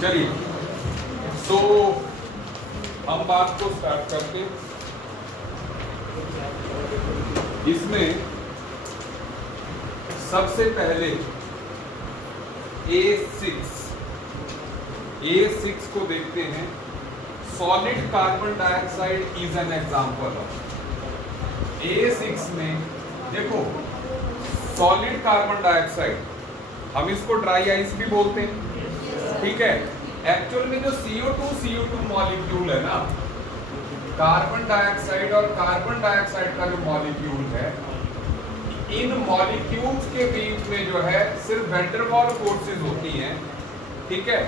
चलिए, तो हम बात को स्टार्ट करते हैं। इसमें सबसे पहले A6 को देखते हैं। Solid carbon dioxide is an example of. A6 में देखो, सॉलिड कार्बन डाइऑक्साइड, हम इसको ड्राई आइस भी बोलते हैं, ठीक है। एक्चुअल में जो CO2 मॉलिक्यूल है ना, कार्बन डाइऑक्साइड और कार्बन डाइऑक्साइड का जो मॉलिक्यूल है, इन मॉलिक्यूल्स के बीच में जो है सिर्फ वैन डर वाल फोर्सेस होती हैं, ठीक है।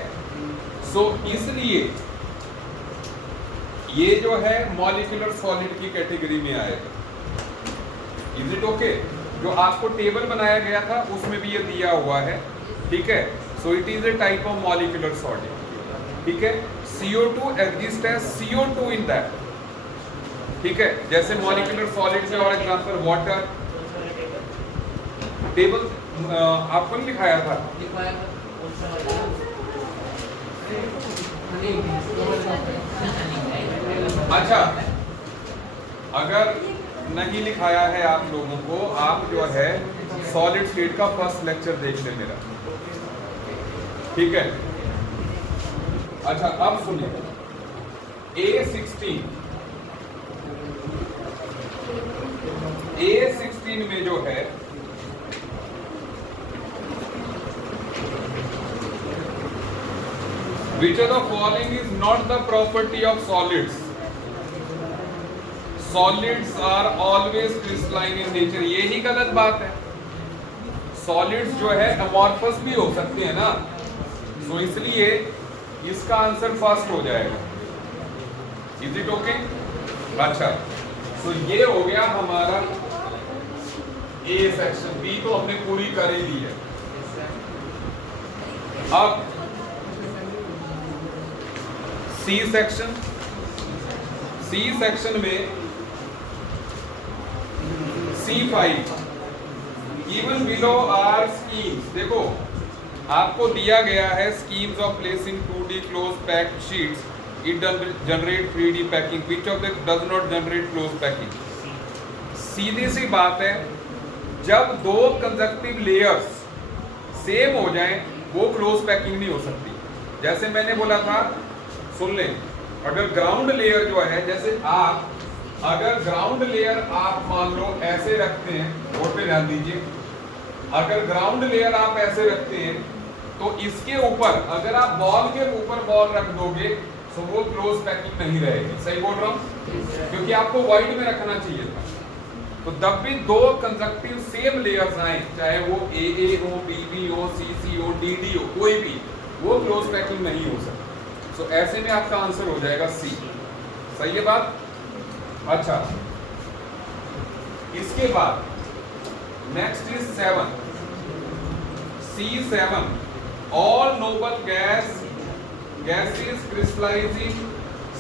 सो इसलिए ये जो है मॉलिक्यूलर सॉलिड की कैटेगरी में आएगा। Is it okay? जो आपको टेबल बनाया गया था उसमें भी ये दिया हुआ है, ठीक है। So it is a type of molecular solid, ठीक है। CO2 exist as CO2 in that, ठीक है। जैसे मॉलिक्यूलर सॉलिड में और एग्जांपल वाटर। टेबल आपको नहीं लिखाया था? अच्छा, अगर नहीं लिखाया है आप लोगों को, आप जो है सॉलिड स्टेट का फर्स्ट लेक्चर देख ले मेरा, ठीक है। अच्छा, अब सुनिए, A16 में जो है which of the following is not the property of solids? Solids are always crystalline in nature। यही गलत बात है। Solids जो है amorphous भी हो सकते हैं ना, तो इसलिए इसका आंसर फर्स्ट हो जाएगा। Is it okay? अच्छा, तो ये हो गया हमारा A सेक्शन। B तो हमने पूरी कर ही दी है। अब C सेक्शन में C5 even below are schemes. देखो, आपको दिया गया है schemes of placing 2D close packed sheets, it generate 3D packing, which of this does not generate close packing. सीधी सी बात है, जब दो कंजक्टिव लेयर्स सेम हो जाएं वो क्लोज पैकिंग नहीं हो सकती। जैसे मैंने बोला था, सुन लें, अगर ग्राउंड लेयर जो है, जैसे आप अगर ग्राउंड लेयर आप मान लो ऐसे रखते हैं, बोर्ड पे ध्यान दीजिए, अगर ग्राउंड लेयर आप ऐसे रखते हैं तो इसके ऊपर अगर आप बॉल के ऊपर बॉल रख दोगे तो वो क्लोज पैकिंग नहीं रहेगी। सही बोल रहा हूं? क्योंकि आपको वाइड में रखना चाहिए था। तो जब भी दो कंजक्टिव सेम लेयर्स आए, चाहे वो AA हो, BB हो, CC हो, DD हो, कोई भी, वो क्लोज पैकिंग नहीं हो सकती। तो ऐसे में आपका आंसर हो जाएगा C। सही है बात? अच्छा, इसके बाद next is 7, C7, all noble gases crystallizing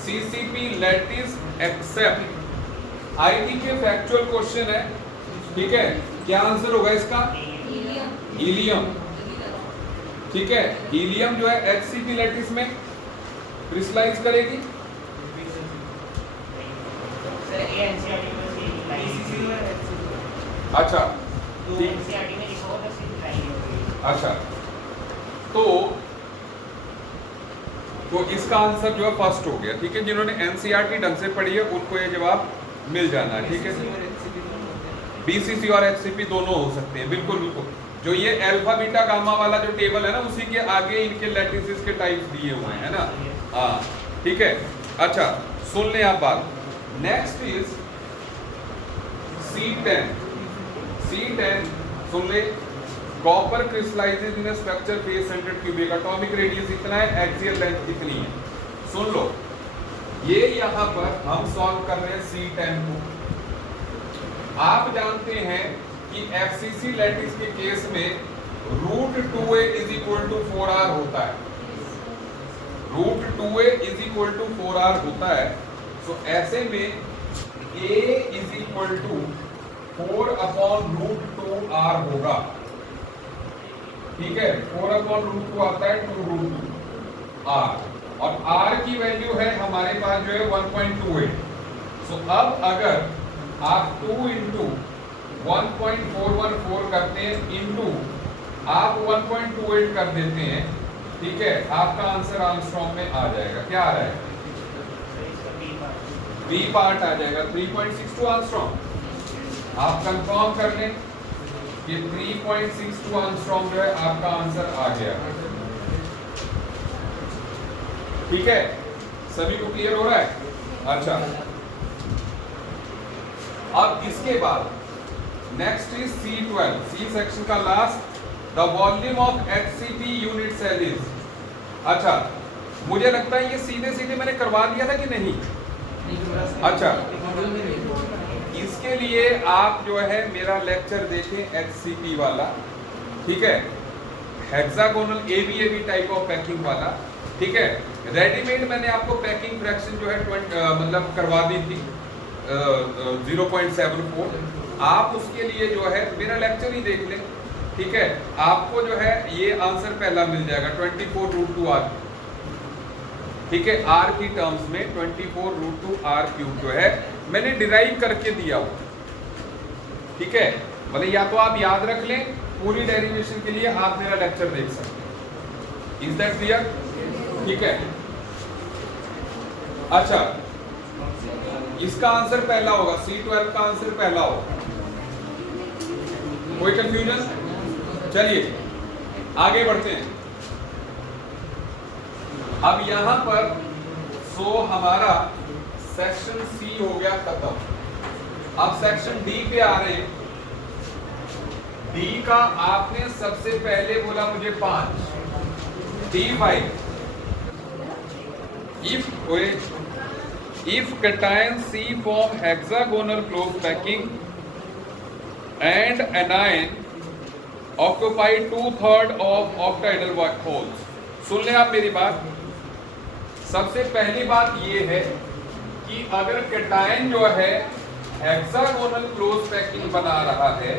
CCP lattice except. IT के फैक्चुअल क्वेश्चन है, ठीक है। क्या आंसर होगा इसका? हीलियम, ठीक है। हीलियम जो है HCP लैटिस में क्रिस्टलाइज करेगी। अच्छा, अच्छा, तो इसका आंसर जो है फर्स्ट हो गया, ठीक है। जिन्होंने NCERT ढंग से पढ़ी है उनको ये जवाब मिल जाना है, ठीक है। BCC और HCP दोनों हो सकते हैं, बिल्कुल बिल्कुल। जो ये अल्फा बीटा गामा वाला जो टेबल है ना, उसी के आगे इनके लैटिसेस के टाइप्स दिए हुए हैं ना, हाँ, ठीक है। अच्छा, सुन लें आप बात। नेक्स्ट इज C10, सुन ले। कॉपर क्रिस्टलाइजेज इन structure face centred cubic, atomic radius इतना है, एक्सियल लेंथ इतनी है। सुन लो, ये यहां पर हम सॉल्व कर रहे हैं C10 को। आप जानते हैं कि FCC लैटिस के केस में √2a = 4r होता है। √2a = 4r होता है। तो ऐसे में a = 4/√2r होगा, ठीक है। 4/√2 आता है 2√2। R और R की वैल्यू है हमारे पास जो है 1.28। सो अब अगर आप 2 इंटू 1.414 करते हैं इंटू आप 1.28 कर देते हैं, ठीक है, आपका आंसर आर्मस्ट्रॉन्ग में आ जाएगा। क्या आ रहा है? बी पार्ट आ जाएगा 3.62 आर्मस्ट्रॉन्ग। आप कंफर्म कर लें कि 3.62 आर्मस्ट्रॉन्ग जो है आपका आंसर आ गया। ठीक है, सभी को क्लियर हो रहा है? अच्छा, अब इसके बाद next is C12, C section का last. The volume of HCP unit cell is. अच्छा, मुझे लगता है ये सीधे सीधे मैंने करवा दिया था कि नहीं? अच्छा, इसके लिए आप जो है मेरा लेक्चर देखें HCP वाला, ठीक है, hexagonal ABAB type of packing वाला, ठीक है। रेडीमेड मैंने आपको पैकिंग फ्रैक्शन जो है मतलब करवा दी थी 0.74। आप उसके लिए जो है मेरा लेक्चर ही देख लें, ठीक है। आपको जो है ये आंसर पहला मिल जाएगा 24√2R, ठीक है। R की टर्म्स में 24√2R³ जो है मैंने डिराइव करके दिया हो, ठीक है। मतलब या तो आप याद रख लें, पूरी डेरिवेशन के लिए आप मेरा लेक्चर देख सकते हैं। Is that clear? ठीक है। अच्छा, इसका आंसर पहला होगा, C12 का आंसर पहला होगा। कोई कंफ्यूजन? चलिए आगे बढ़ते हैं। अब यहां पर हमारा सेक्शन C हो गया खत्म। अब सेक्शन D पे आ रहे हैं। D का आपने सबसे पहले बोला मुझे 5, D5। If cation C form hexagonal close packing and anion occupy 2/3 of octahedral holes। सुन लें आप मेरी बात। सबसे पहली बात ये है कि अगर कैटायन जो है हेक्सागोनल क्लोज पैकिंग बना रहा है,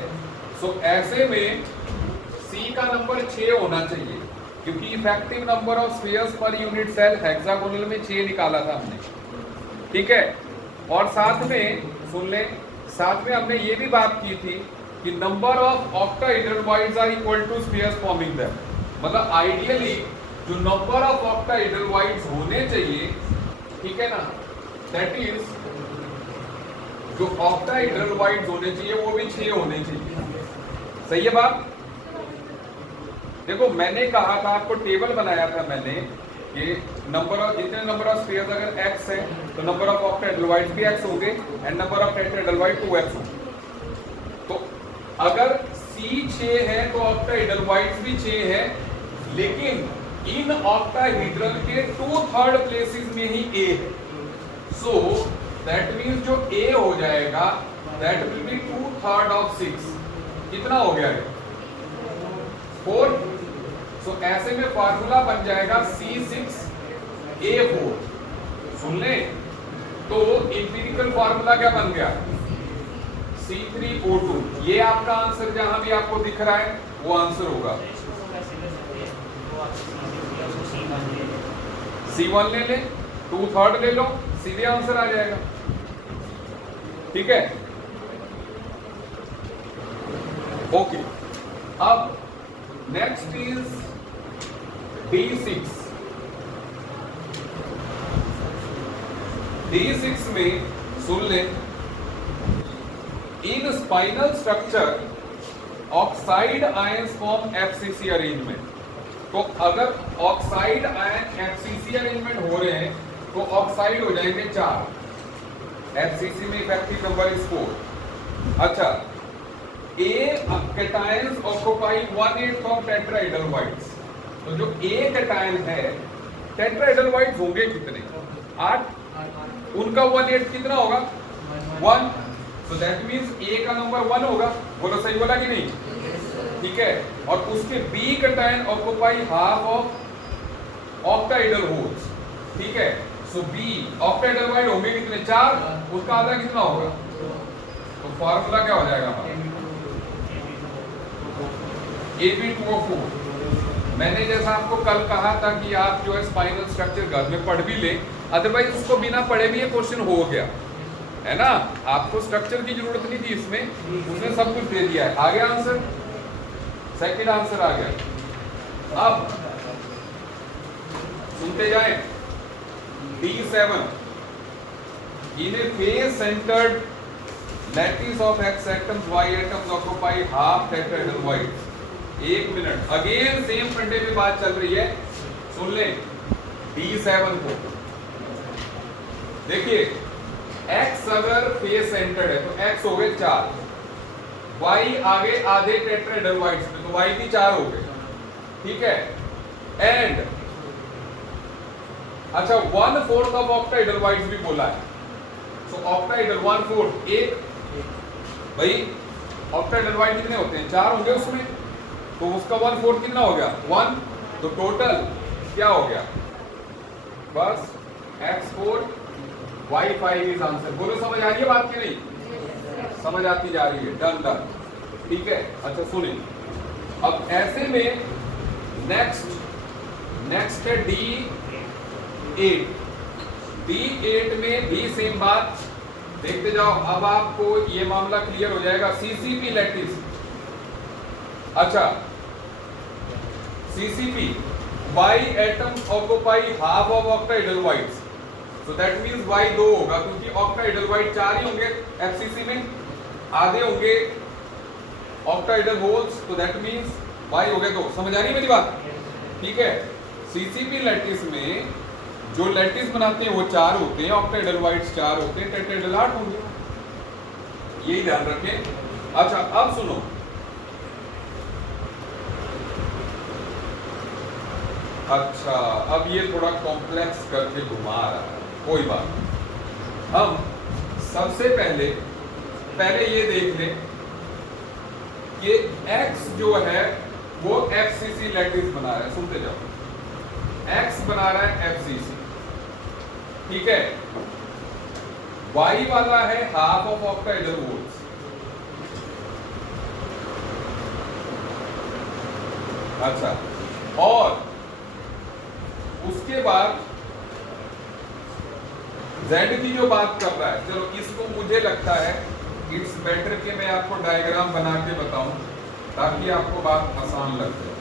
तो ऐसे में C का नंबर 6 होना चाहिए, क्योंकि effective number of spheres per unit cell hexagonal में 6 निकाला था हमने, ठीक है। और साथ में सुन लें, साथ में हमने ये भी बात की थी कि number of octahedral voids are equal to spheres forming them. मतलब आइडियली जो नंबर ऑफ ऑक्टाहेड्रल वॉइड्स होने चाहिए, ठीक है ना, दैट इज जो ऑक्टाहेड्रल वॉइड्स होने चाहिए वो भी 6 होने चाहिए। सही है बात? देखो मैंने कहा था, आपको टेबल बनाया था मैंने कि नंबर ऑफ जितने नंबर ऑफ स्फीयर्स अगर x है तो नंबर ऑफ ऑक्टाहेड्रल वॉइड्स भी x होंगे and number of tetrahedral void 2x होंगे। तो अगर C 6 है तो ऑक्टाहेड्रल वॉइड्स भी 6 है, लेकिन इन ऑक्टाहेड्रल के 2/3 प्लेसेस में ही A है। सो दैट मींस जो A हो जाएगा दैट विल बी 2/3 ऑफ 6। कितना हो गया है? 4। सो ऐसे में फार्मूला बन जाएगा C6A4। सुन ले, तो इंपीरिकल फार्मूला क्या बन गया? C3O2। ये आपका आंसर जहां भी आपको दिख रहा है वो आंसर होगा। C1 ले ले, 2/3 ले लो, सीधे आंसर आ जाएगा, ठीक है। ओके, अब नेक्स्ट इज D6। D6 में सुन ले, in spinel structure oxide ions form FCC arrangement. तो अगर ऑक्साइड आयन FCC अरेंजमेंट हो रहे हैं तो ऑक्साइड हो जाएंगे 4, FCC में इफेक्टिव नंबर इज 4। अच्छा, A cations occupy 1/8 of tetrahedral voids. तो जो A कैटायन है, टेट्राहेड्रल वॉइड्स होंगे कितने? 8। उनका 1/8 कितना होगा? 1। तो दैट मींस A का नंबर 1 होगा। बोलो सही बोला कि नहीं? ठीक है। और उसके B cation occupy half of octahedral holes, ठीक है। सो B ऑक्टाहेड्रल वॉइड होंगे कितने? 4। उसका आधा कितना होगा? तो फार्मूला क्या हो जाएगा हमारा? AB2O4। मैंने जैसा आपको कल कहा था कि आप जो है स्पाइनल स्ट्रक्चर घर में पढ़ भी लें, अदरवाइज उसको बिना पढ़े भी ये क्वेश्चन हो गया है ना। आपको स्ट्रक्चर की जरूरत नहीं थी इसमें, उसने सब कुछ दे दिया है। आ गया आंसर, सेकंड आंसर आ गया। अब सुनते जाएं। D7 in a face centered lattice of X atoms, Y atoms occupy half tetrahedral whites. 1 minute, again same फंडे पे बात चल रही है, सुन ले। D7 को देखिए, X अगर फेस सेंटर्ड है तो X हो गए 4, Y आगे आधे टेट्राहेड्रल वाइट्स में, तो Y भी 4 हो गए, ठीक है। एंड अच्छा 1/4 ऑफ ऑक्टाहेड्रल वाइट्स भी बोला है, सो ऑक्टाहेड्रल 1/4 एक, भाई ऑक्टाहेड्रल वाइट कितने होते हैं, 4 होंगे उसमें, तो उसका 1/4 कितना हो गया 1, तो टोटल क्या हो गया, बस X4 Y5 इज आंसर। बोलो समझ आ रही है बात की नहीं, समझ आती जा रही है, डन डन, ठीक है। अच्छा सुनिए, अब ऐसे में नेक्स्ट है D8। D8 में भी सेम बात, देखते जाओ, अब आपको ये मामला क्लियर हो जाएगा। CCP लैटिस, अच्छा CCP Y atoms occupy half of octahedral whites, so that means Y 2 होगा, क्योंकि octahedral white 4 ही होंगे FCC में, आधे होंगे octahedral holes, तो that means Y हो गया 2। समझ आ रही है मेरी बात, ठीक है। CCP लैटिस में जो लैटिस बनाते हैं वो 4 होते हैं, ऑक्टाहेड्रल वाइट्स 4 होते हैं, टेट्राहेड्रल 8 होंगे, यही ध्यान रखें। अच्छा अब सुनो, अच्छा अब ये थोड़ा कॉम्प्लेक्स करके घुमा रहा है, कोई बात नहीं। हम सबसे पहले ये देख लें कि X जो है वो FCC लैटिस बना रहा है, सुनते जाओ, X बना रहा है FCC, ठीक है। Y वाला है हाफ ऑफ ऑक्टाहेड्रल वोल्ट्स, अच्छा, और उसके बाद Z की जो बात कर रहा है, चलो इसको मुझे लगता है इट्स बेटर कि मैं आपको डायग्राम बना के बताऊं ताकि आपको बात आसान लग जाए,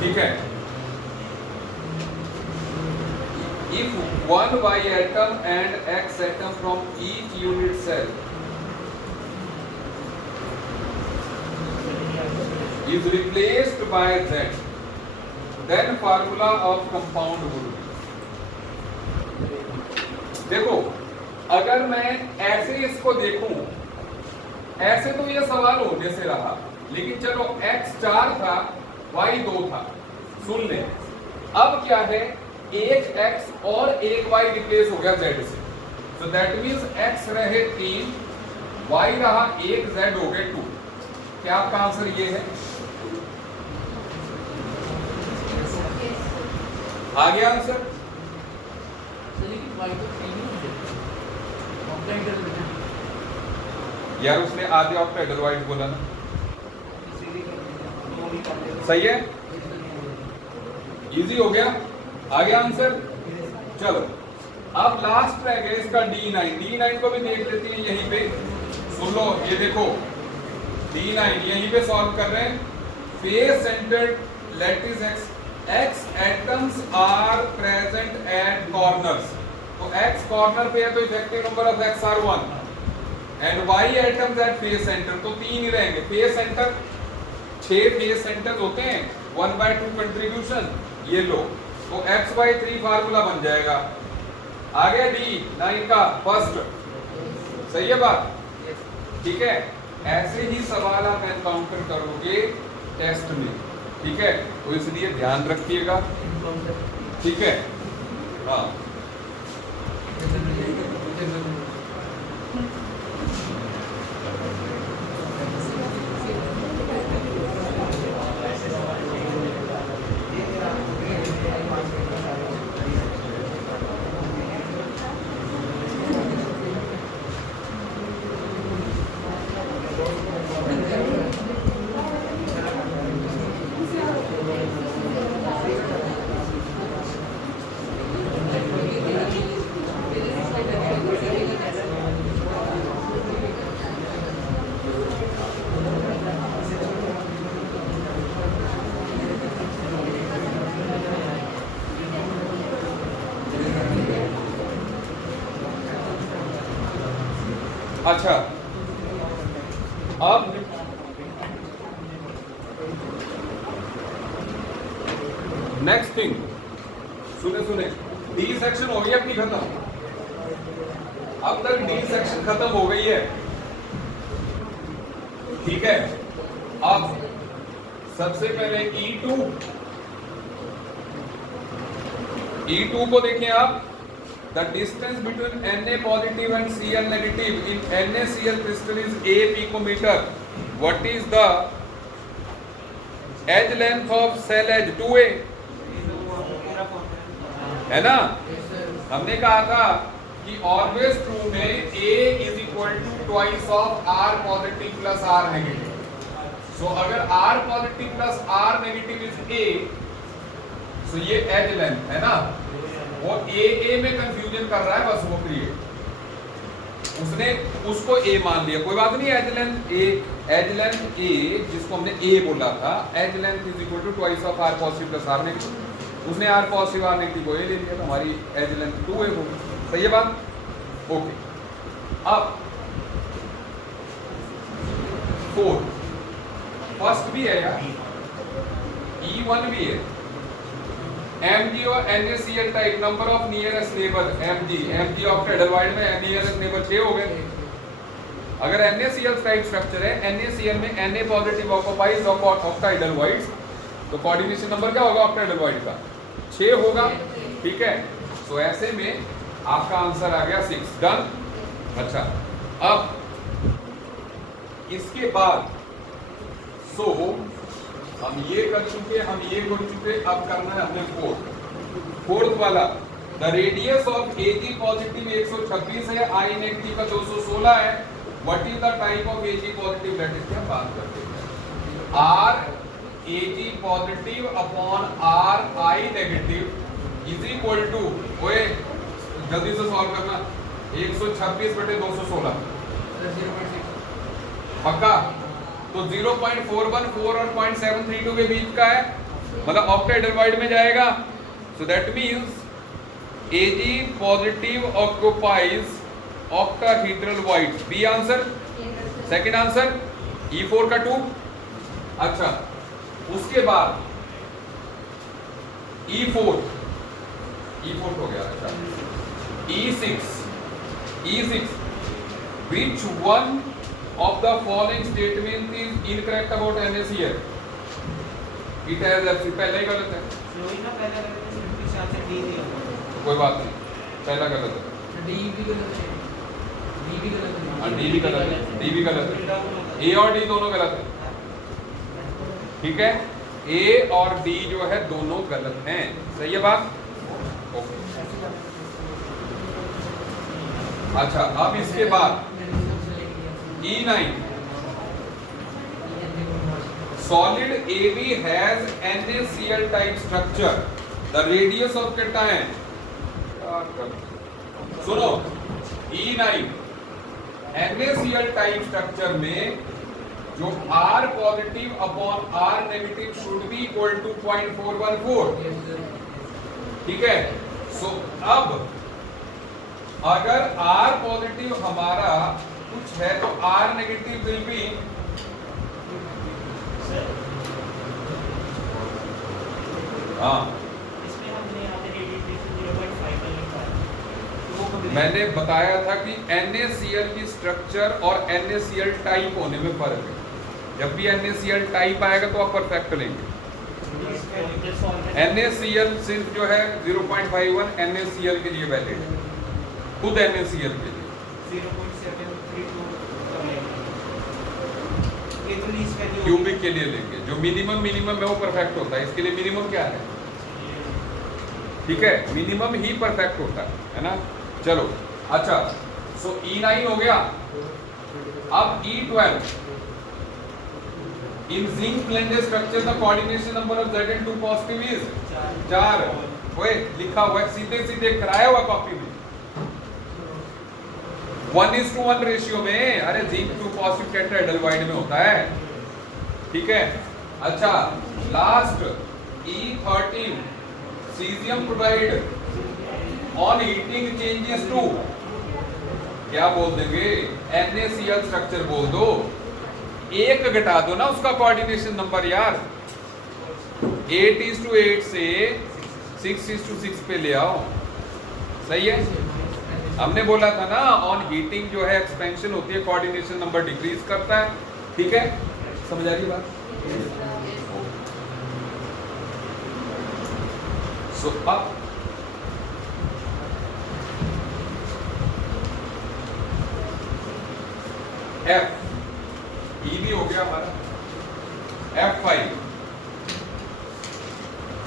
ठीक है। If one Y atom and X atom from each unit cell is replaced by Z, then formula of compound would be। देखो अगर मैं ऐसे इसको देखूं, ऐसे तो ये सवाल होने से रहा, लेकिन चलो X 4 था Y 2 था, सुन ले। अब क्या है, एक X और एक Y रिप्लेस हो गया Z से, so that means X रहे 3, Y रहा 1, Z हो गए 2। क्या आपका आंसर ये है? आ गया आंसर? यार उसने आधे ऑक्टाहेड्रल वाइट बोला ना, सही है, इजी हो गया, आ गया आंसर। चलो अब लास्ट रह गया इसका D9 को भी देख लेते हैं यहीं पे, सुन लो, ये देखो D9 यहीं पे सॉल्व कर रहे हैं। Face centred lattice X atoms are present at corners, तो X कॉर्नर पे है तो effective number of X are 1 and Y atoms at face center, तो 3 ही रहेंगे। फेस सेंटर 6 फेस सेंटर होते हैं, 1/2 कंट्रीब्यूशन, ये लो, तो X/3 फार्मूला बन जाएगा। आ गया D9 का फर्स्ट, सही है बात, ठीक है। ऐसे ही सवाल आप एनकाउंटर करोगे टेस्ट में, ठीक है, तो इसलिए ध्यान रखिएगा, ठीक है। हाँ अच्छा, अब नेक्स्ट थिंग, सुने, डी सेक्शन हो गई अपनी खत्म। अब तक डी सेक्शन खत्म हो गई है, ठीक है। अब सबसे पहले E2 को देखें आप। The distance between Na positive and Cl negative in NaCl crystal is A picometre. What is the edge length of cell edge 2A, है ना। हमने कहा था कि ऑलवेज ट्रू में A is equal to twice of R positive plus R negative. So अगर R positive plus R negative is A, so ये edge length है ना, वो A में कंफ्यूजन कर रहा है बस वो क्रिएट, उसने उसको A मान लिया, कोई बात नहीं। एज लेंथ A जिसको हमने A बोला था, edge length is equal to twice of R positive plus R negative. उसने R पॉजिटिव R नेगेटिव को A ले लिया, तो हमारी एज लेंथ 2A होगी। सही है बात, ओके। अब 4 फर्स्ट भी है यार, E1 भी है। Mg और NaCl type, number of nearest neighbour Mg ऑक्टेडलवाइड में नियरेस्ट नेबर 6 हो गए। अगर NaCl टाइप स्ट्रक्चर है, NaCl में Na पॉजिटिव ऑक्यूपाइज ऑक्टाइडलवाइड्स, तो कोऑर्डिनेशन नंबर क्या होगा ऑक्टाइडलवाइड का? 6 होगा, ठीक है। तो ऐसे में आपका आंसर आ गया 6, डन। अच्छा, अब इसके बाद हम ये कर चुके, अब करना है हमें फोर्थ वाला। The radius of Ag positive 126 है, I नेगेटिव का 216 है। What is the type of Ag positive lattice की हम बात करते हैं। R Ag positive upon R I negative is equal to, ओए जल्दी से सॉल्व करना, 126 बटे 216 पक्का, तो 0.414 और 0.732 के बीच का है, मतलब ऑक्टाइडलवाइड में जाएगा। So that means Ag positive occupies octahedral B answer, second answer. E4 का 2। अच्छा, उसके बाद E4 हो गया। अच्छा, E6 which one of the following statement is incorrect about NaCl? It has FC, पहला ही गलत है, कोई बात नहीं, पहला गलत है, डी भी गलत है, डी भी गलत है, ए और डी दोनों गलत है, ठीक है। ए और डी जो है दोनों गलत हैं, सही है बात, ओके। अच्छा, अब इसके बाद E9, solid AB has NaCl type structure. The radius of cation, सुनो, E9 NaCl type structure में जो R positive upon R negative should be equal to 0.414, ठीक है। सो अब अगर R पॉजिटिव हमारा कुछ है तो R नेगेटिव विल बी, हाँ मैंने बताया था कि NaCl की स्ट्रक्चर और NaCl टाइप होने में फर्क है। जब भी NaCl टाइप आएगा तो आप परफेक्ट लेंगे। NaCl सिर्फ जो है 0.51 NaCl के लिए वैलिड है, खुद NaCl के लिए 0.732 क्यूबिक के लिए लेंगे। जो मिनिमम है वो परफेक्ट होता है। इसके लिए मिनिमम क्या है, ठीक है, मिनिमम ही परफेक्ट होता है ना। चलो अच्छा, सो E9 हो गया। अब E12 in zinc blended structure the coordination number of Zn2 positive is 4। ओए लिखा हुआ है, सीधे कराया हुआ कॉपी में 1:1 रेशियो में। अरे जिंक 2 पॉजिटिव टेट्राहेड्रल में होता है, ठीक है। अच्छा, last E13 caesium chloride on heating changes to क्या बोल देंगे, NaCl स्ट्रक्चर बोल दो, एक घटा दो ना उसका कोऑर्डिनेशन नंबर यार, 8:8 से 6:6 पे ले आओ, सही है। हमने बोला था ना ऑन हीटिंग जो है एक्सपेंशन होती है, कोऑर्डिनेशन नंबर डिक्रीज करता है, ठीक है, समझ आ रही बात। सो अब F E भी हो गया हमारा, F5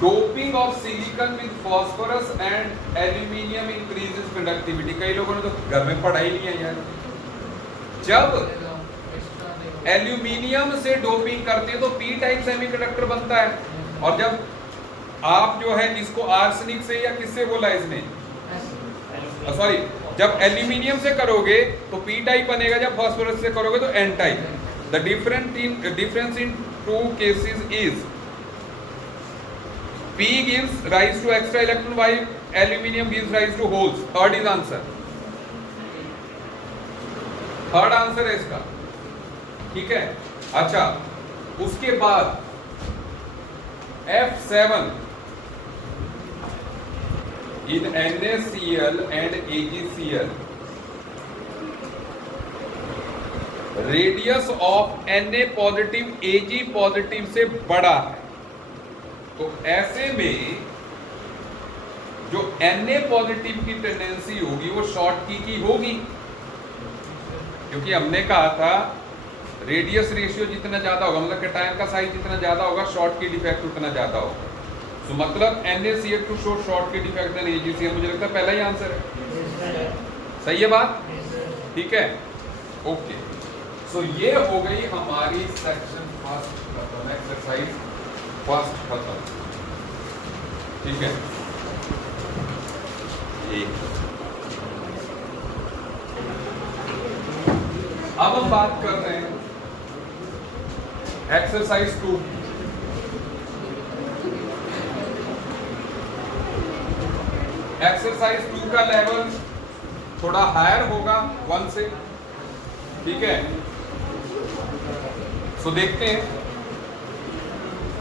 doping of silicon with phosphorus and aluminium increases conductivity. कई लोगों ने तो घर में पढ़ा ही नहीं है यार, जब एल्यूमिनियम से डोपिंग करते हैं तो पी टाइप सेमीकंडक्टर बनता है, और जब आप जो है इसको आर्सेनिक से या किससे बोला इसने, सॉरी, जब एल्यूमिनियम से करोगे तो पी टाइप बनेगा, जब फास्फोरस से करोगे तो N type. The difference in two cases is P gives rise to extra electron while aluminium gives rise to holes. Third is answer. Third answer है इसका, ठीक है। अच्छा, उसके बाद F7 in NaCl and AgCl radius of Na positive Ag positive से बड़ा है, तो ऐसे में जो Na पॉजिटिव की टेंडेंसी होगी वो शॉर्ट की होगी, क्योंकि हमने कहा था रेडियस रेशियो जितना ज्यादा होगा, मतलब कैटायन का साइज जितना ज्यादा होगा, शॉर्ट की डिफेक्ट उतना ज्यादा होगा। तो मतलब NaCl टू शो शॉर्ट की डिफेक्ट देन AgCl, मुझे लगता है पहला ही आंसर है, सही है बात, ठीक है, ओके। सो ये हो गई हमारी सेक्शन फर्स्ट खत्म, एक्सरसाइज फर्स्ट खत्म, ठीक है। अब हम बात कर रहे हैं एक्सरसाइज 2। एक्सरसाइज 2 का लेवल थोड़ा हायर होगा 1 से, ठीक है। सो देखते हैं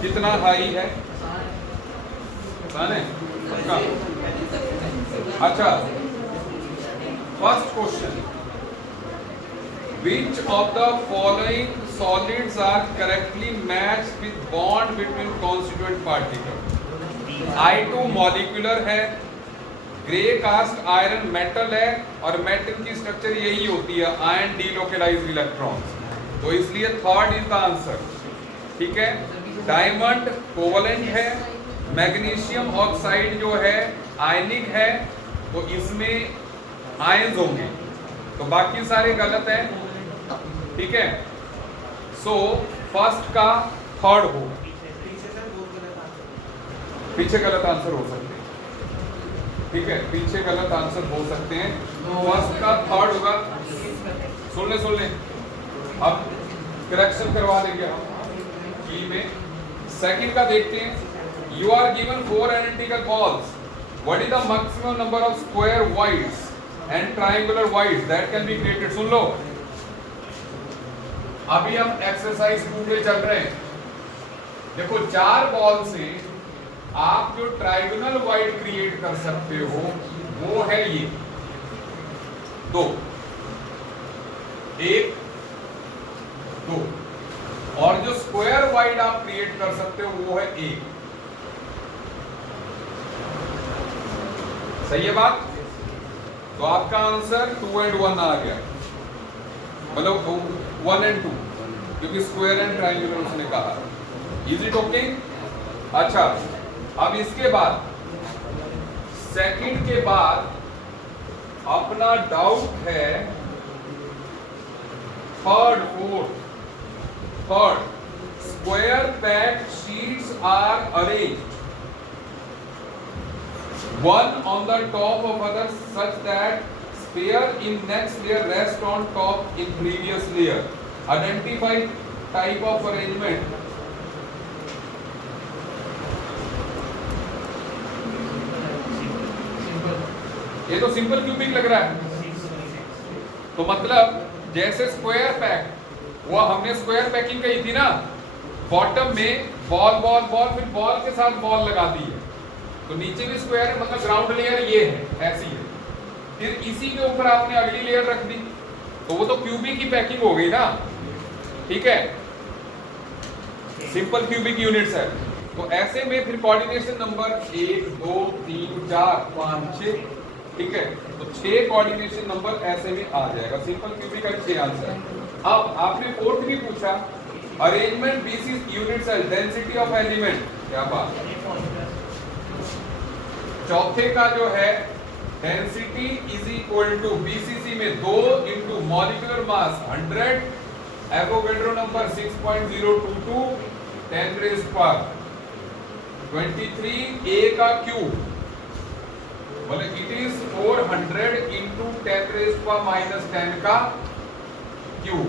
कितना हाई है, पक्का। अच्छा, first question, which of the following solids are correctly matched with bond between constituent particles? I2 molecular है, ग्रे कास्ट आयरन मेटल है, और मेटल की स्ट्रक्चर यही होती है, आयन डीलोकलाइज्ड इलेक्ट्रॉन्स, तो इसलिए थर्ड इज द आंसर, ठीक है। डायमंड कोवलेंट है, मैग्नीशियम ऑक्साइड जो है आयनिक है, तो इसमें आयंस होंगे, तो बाकी सारे गलत है, ठीक है। सो फर्स्ट का थर्ड होगा, पीछे गलत आंसर हो सकते हैं, ठीक है, पीछे गलत आंसर हो सकते हैं, फर्स्ट का थर्ड होगा। सुन ले, अब करेक्शन करवा देंगे हम की में। सेकंड का देखते हैं, you are given 4 identical balls, what is the maximum number of square voids and triangular voids that can be created. सुन लो, अभी हम एक्सरसाइज 2 पे चल रहे हैं, देखो 4 बॉल से आप जो ट्रायंगुलर वाइड क्रिएट कर सकते हो वो है ये 2, 1, 2, और जो स्क्वायर वाइड आप क्रिएट कर सकते हो वो है 1, सही है बात। तो आपका आंसर 2 and 1 आ गया, मतलब 1 and 2, क्योंकि स्क्वायर एंड ट्रायंगुलर उसने कहा। Is it okay? अच्छा, अब इसके बाद सेकंड के बाद अपना डाउट है third, fourth. Third, square packed sheets are arranged one on the top of other such that sphere in next layer rest on top in previous layer. Identify type of arrangement. ये तो simple cubic लग रहा है, तो मतलब जैसे square pack वो हमने स्क्वायर पैकिंग कही थी ना, बॉटम में बॉल बॉल बॉल फिर बॉल के साथ बॉल लगा दी है, तो नीचे भी स्क्वायर है, मतलब ग्राउंड लेयर ये है, ऐसी है। फिर इसी के ऊपर आपने अगली लेयर रख दी, तो वो तो क्यूबिक की पैकिंग हो गई ना, ठीक है, सिंपल क्यूबिक यूनिट्स है। तो ऐसे में फिर कोऑर्डिनेशन नंबर 1 2 3 4 5 6, ठीक है, तो 6 कोऑर्डिनेशन नंबर ऐसे में आ जाएगा, सिंपल क्यूबिक का 6 आंसर। अब आपने फोर्थ भी पूछा, arrangement BC unit cell density of element, क्या बात है। चौथे का जो है density is equal to BCC में 2 into molecular mass 100, Avogadro number 6.022, 10 raise पर 23, ए का क्यूब, बोले इट इज 400 इंटू 10 रेज़ पर -10 का क्यूब।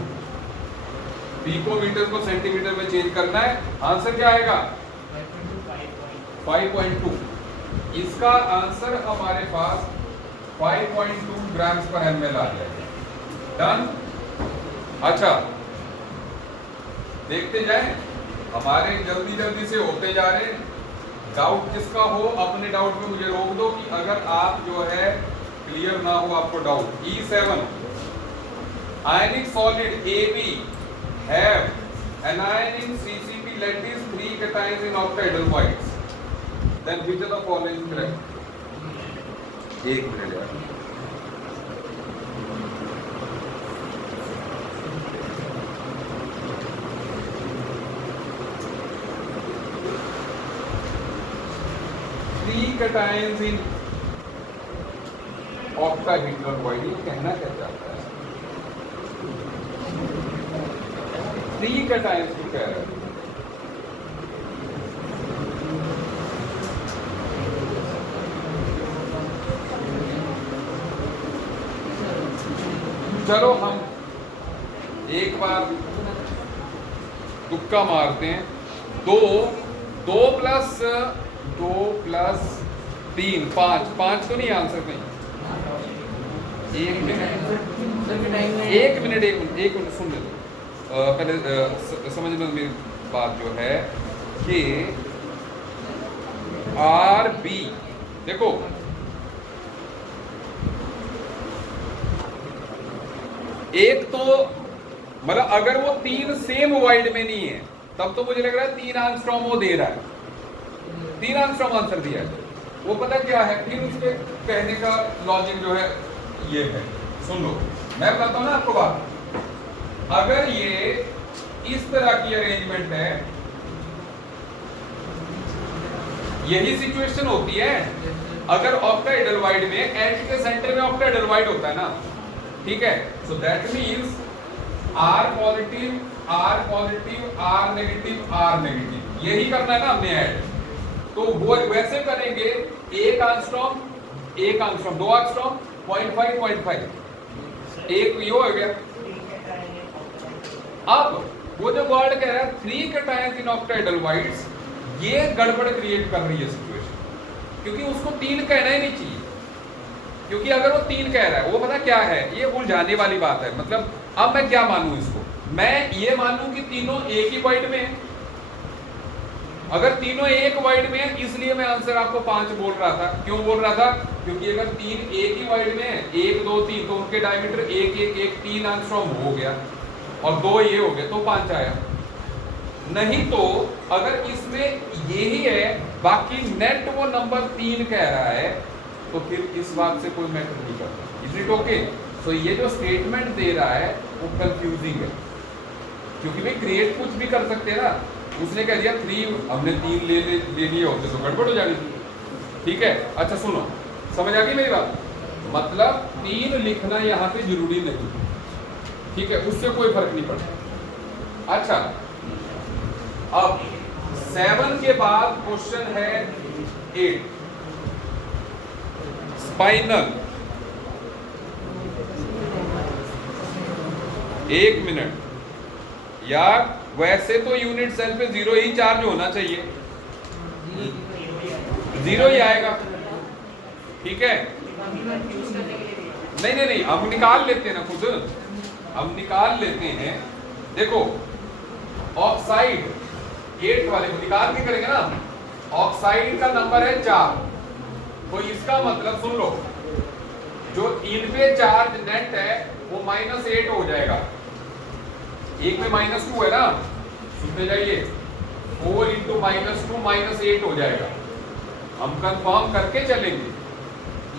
पिकोमीटर को सेंटीमीटर में चेंज करना है, आंसर क्या आएगा 5.2। इसका आंसर हमारे पास 5.2 ग्राम्स पर ml आ जाएगा। डन। अच्छा देखते जाएं, हमारे जल्दी जल्दी से होते जा रहे हैं। डाउट जिसका हो अपने डाउट में मुझे रोक दो, कि अगर आप जो है क्लियर ना हो आपको doubt. E7 ionic solid AB have anion in CCP lattice 3 cations in octahedral whites, then which of the following is correct? एक मिनट यार, three cations in octahedral white, ये कहना क्या चाहता है? 3 cations को कह रहा है। चलो हम एक बार तुक्का मारते हैं। 2 प्लस 3 5 तो नहीं आंसर नहीं। एक मिनट सुन ले, पहले समझना मेरी बात जो है कि RB देखो, एक तो मतलब अगर वो 3 सेम वाइड में नहीं है तब तो मुझे लग रहा है 3 एंगस्ट्रॉम वो दे रहा है, 3 एंगस्ट्रॉम आंसर दिया है। वो पता क्या है, फिर उसके कहने का लॉजिक जो है ये है, सुन लो मैं बताता हूं ना आपको बात। अगर ये इस तरह की अरेंजमेंट है, यही सिचुएशन होती है अगर ऑक्टाहेड्रल वाइड में एंड के सेंटर में ऑक्टाहेड्रल वाइड होता है ना, ठीक है, सो that means R positive R negative, यही करना है ना हमने ऐड। तो वो वैसे करेंगे 1 एंगस्ट्रॉम 2 एंगस्ट्रॉम 0.5 एक ये हो गया। अब वो जो वर्ड कह रहा है 3 cations इन ऑक्टाहेड्रल वाइड्स, ये गड़बड़ क्रिएट कर रही है सिचुएशन, क्योंकि उसको 3 कहना ही नहीं चाहिए, क्योंकि अगर वो 3 कह रहा है वो पता क्या है, ये उलझाने वाली बात है। मतलब अब मैं क्या मानूं इसको, मैं ये मानूं कि तीनों एक ही वाइड में है। अगर तीनों एक वाइड में है इसलिए मैं आंसर आपको 5 बोल रहा था। क्यों बोल रहा था, क्योंकि अगर 3 एक ही वाइड में है, 1 2 3, तो उनके डायमीटर 1 1 1 3 एंगस्ट्रॉम हो गया और 2 ये हो गए तो 5 आया। नहीं तो अगर इसमें यही है बाकी नेट वो नंबर 3 कह रहा है, तो फिर इस बात से कोई मैटर नहीं करता। Is it okay? सो ये जो स्टेटमेंट दे रहा है वो कंफ्यूजिंग है, क्योंकि भाई क्रिएट कुछ भी कर सकते हैं ना। उसने कह दिया 3, हमने 3 ले लिए होते तो गड़बड़ हो जानी थी। ठीक है, अच्छा सुनो, समझ आ गई मेरी बात? मतलब 3 लिखना यहाँ पे जरूरी नहीं, ठीक है, उससे कोई फर्क नहीं पड़ता। अच्छा, अब 7 के बाद क्वेश्चन है 8, स्पाइनल। 1 मिनट यार, वैसे तो यूनिट सेल पे 0 ही चार्ज होना चाहिए, 0 ही आएगा, ठीक है। नहीं नहीं नहीं, हम निकाल लेते हैं ना खुद, हम निकाल लेते हैं। देखो ऑक्साइड 8 वाले को निकाल के करेंगे ना। ऑक्साइड का नंबर है 4, तो इसका मतलब सुन लो, जो इन पे चार्ज नेट है वो -8 हो जाएगा। एक में -2 है ना, सुनते जाइए, 4 इंटू -2 -8 हो जाएगा। हम कंफर्म करके चलेंगे।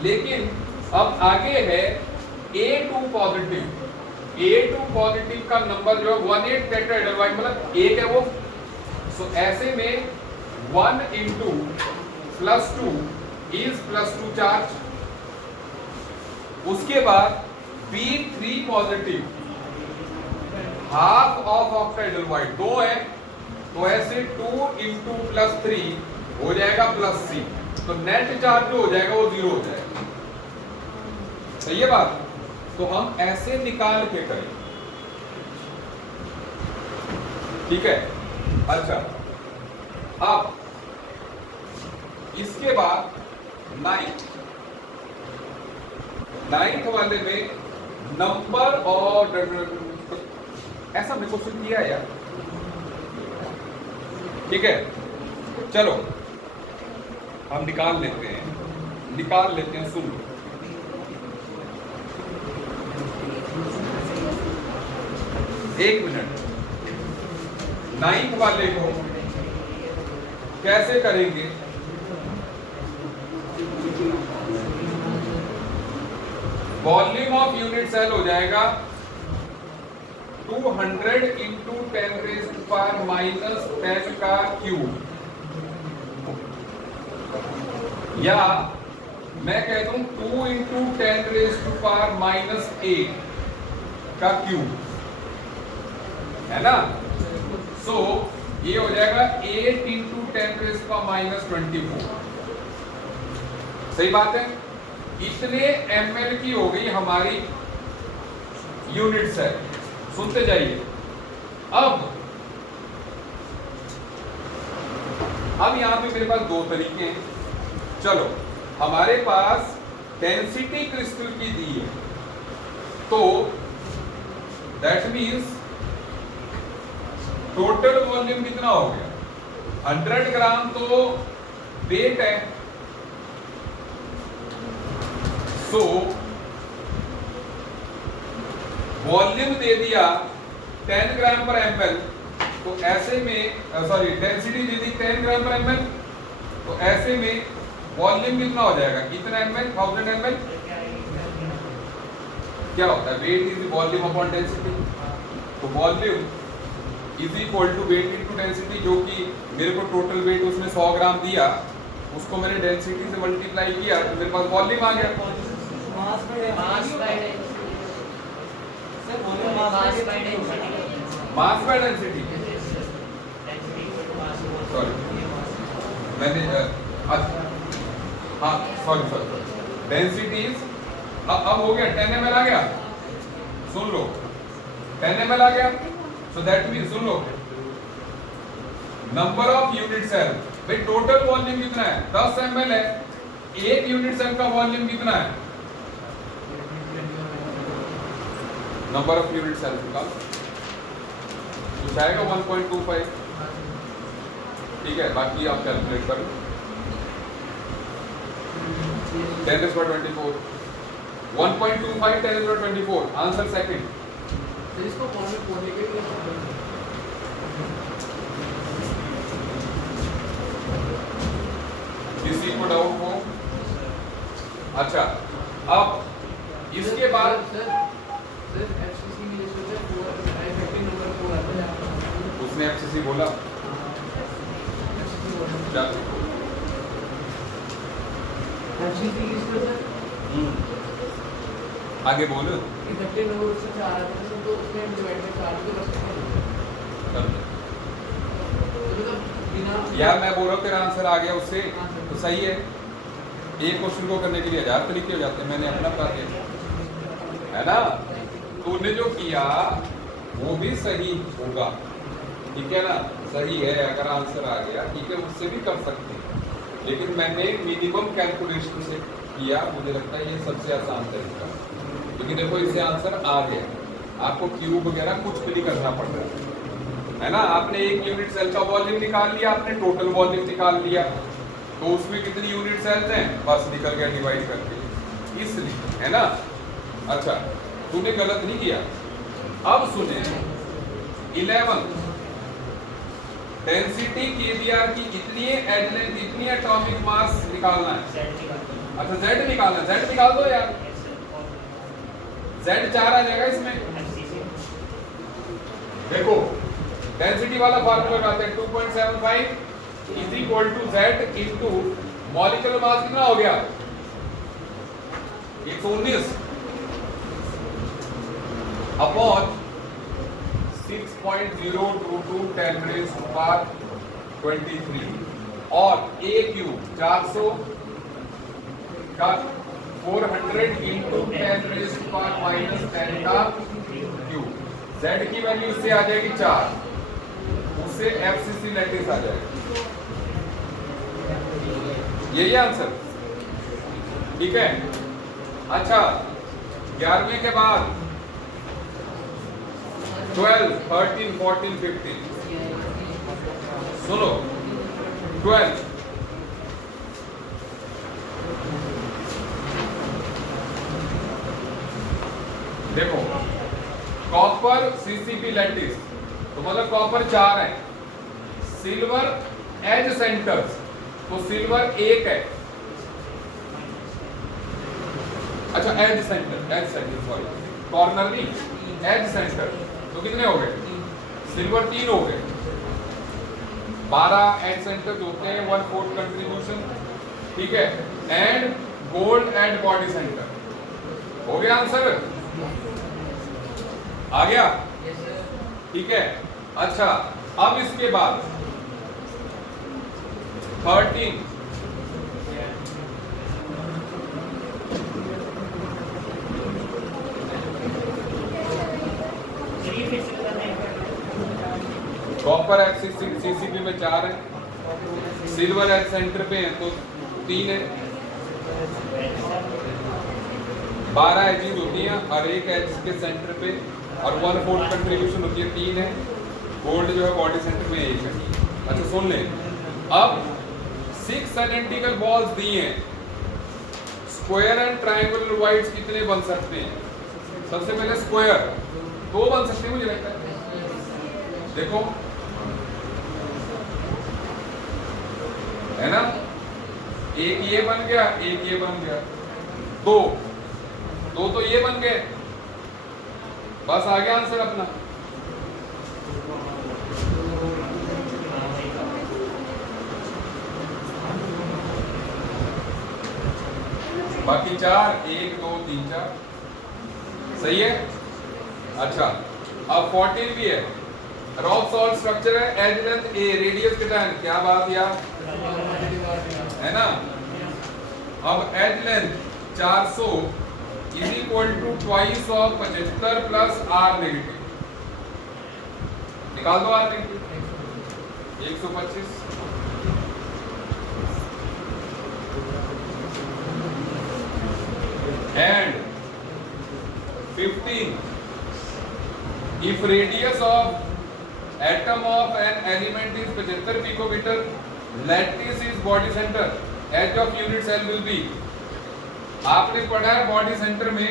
लेकिन अब आगे है A2 पॉजिटिव। A2 पॉजिटिव का नंबर जो है 18 टेट्राहेड्रल, मतलब एक है वो। सो ऐसे में 1 इंटू +2 इज +2 चार्ज। उसके बाद B3 positive, half of ऑक्टाइडल white 2 है, तो ऐसे 2 इंटू +3 हो जाएगा +C। तो नेट चार्ज जो हो जाएगा वो 0 हो जाएगा। सही है बात? तो हम ऐसे निकाल के करें, ठीक है। अच्छा, अब इसके बाद 9th वाले में नंबर और ऐसा मैं क्वेश्चन किया है यार, ठीक है। चलो हम निकाल लेते हैं, सुन लो। एक मिनट, 9th वाले को कैसे करेंगे? वॉल्यूम ऑफ यूनिट सेल हो जाएगा 200 इंटू 10⁻⁻10 का क्यूब, या मैं कह दूं 2 इंटू 10⁻⁻8 का क्यूब, है ना। सो ये हो जाएगा 8 इंटू 10⁻24। सही बात है। इतने ml की हो गई हमारी यूनिट सेल। सुनते जाइए। अब यहां पे मेरे पास दो तरीके हैं। चलो, हमारे पास डेंसिटी क्रिस्टल की दी है, तो दैट मींस टोटल वॉल्यूम कितना हो गया? 100 ग्राम तो वेट है। सो वॉल्यूम दे दिया 10 ग्राम पर ml, तो ऐसे में सॉरी डेंसिटी दे दी 10 ग्राम पर ml, तो ऐसे में वॉल्यूम कितना हो जाएगा? कितना ml? 1000 ml। क्या होता है? Weight is volume upon density. तो volume is equal to weight into density, जो कि मेरे को टोटल वेट उसने 100 ग्राम दिया, उसको मैंने डेंसिटी से मल्टीप्लाई किया, तो मेरे पास वॉल्यूम आ गया। मास बाय डेंसिटी, सॉरी मैंने हाँ सॉरी डेंसिटी अब हो गया 10 ml आ गया। सुन लो, 10 ml आ गया। सो दैट मीन, सुन लो, नंबर ऑफ यूनिट सेल, भाई टोटल वॉल्यूम कितना है? 10 ml है। एक यूनिट सेल का वॉल्यूम कितना है? नंबर ऑफ यूनिट सेल का जाएगा 1.25। ठीक है, बाकी आप कैलकुलेट कर लो। 10⁻24 1.25 10⁻24 आंसर सेकंड। इसको किसी को डाउट हो? अच्छा, अब इसके बाद उसने एफसीसी बोला क्या? आगे बोलो। यार मैं बोल रहा हूँ तेरा आंसर आ गया उससे, तो सही है। एक क्वेश्चन को करने के लिए 1000 तरीके हो जाते हैं। मैंने अपना बता दिया, है ना। तूने जो किया वो भी सही होगा, ठीक है ना, सही है। अगर आंसर आ गया ठीक है, उससे भी कर सकते हैं, लेकिन मैंने मिनिमम कैलकुलेशन से किया। मुझे लगता है ये सबसे आसान तरीका। क्योंकि देखो इससे आंसर आ गया, आपको क्यूब वगैरह कुछ भी नहीं करना पड़ रहा है ना। आपने एक यूनिट सेल का वॉल्यूम निकाल लिया, आपने टोटल वॉल्यूम निकाल लिया, तो उसमें कितनी यूनिट सेल्स हैं, बस निकल गया डिवाइड करके, इसलिए, है ना। अच्छा, तूने गलत नहीं किया। अब सुने 11 डेंसिटी केबीआर की इतनी एज लेंथ, इतनी एटॉमिक मास निकालना है। अच्छा जेड निकालना है, जेड निकाल दो यार, जेड 4 आ जाएगा इसमें। देखो डेंसिटी वाला फार्मूला लगाते हैं, 2.75 is equal to Z into molecular mass कितना हो गया 119 अपॉन 6.022 10 raised to power 23 और a क्यूब 400 का 400 इंटू 10 raised to power -10 का क्यूब। z की वैल्यू इससे आ जाएगी 4, उससे FCC लैटिस आ जाएगा। यही आंसर, ठीक है। अच्छा 11वें के बाद 12, 13, 14, 15 सुनो। 12 देखो कॉपर सीसीपी लैटिस, तो मतलब कॉपर 4 है, सिल्वर एज सेंटर्स, तो सिल्वर 1 है। अच्छा एज सेंटर सॉरी, कॉर्नर नहीं, एज सेंटर, तो कितने हो गए, सिल्वर 3 हो गए। 12 एज सेंटर होते हैं, 1/4 कंट्रीब्यूशन, ठीक है। And gold and body centre, हो गया आंसर, आ गया, ठीक है। अच्छा अब इसके बाद 13 कॉपर एट सीसीपी में 4 है, सिल्वर एट सेंटर पे है तो 3 है, 12 एजेस होती हैं और एक एज के सेंटर पे, और 1/4 कंट्रीब्यूशन होती है, 3 है। गोल्ड जो है बॉडी सेंटर में 1 है। अच्छा सुन ले, अब 6 आइडेंटिकल बॉल्स दिए हैं, स्क्वायर एंड ट्रायंगुलर वाइड्स कितने बन सकते हैं? सबसे पहले स्क्वायर 2 बन सकते हैं मुझे लगता है, देखो है ना, एक ये बन गया, एक ये बन गया, 2 तो ये बन गए, बस आ गया आंसर अपना। बाकी 4 1 2 3 4 सही है। अच्छा अब 14 भी है, रॉक सॉल्ट स्ट्रक्चर है, एज लेंथ a, रेडियस कितना है, क्या बात यार, है ना। अब edge length 400 is equal to twice of 75 plus r negative, निकाल दो r negative 125 and 15 if radius of atom of an element is 75 picometer, lattice is body center, edge of unit cell will be, आपने पढ़ा है body centre में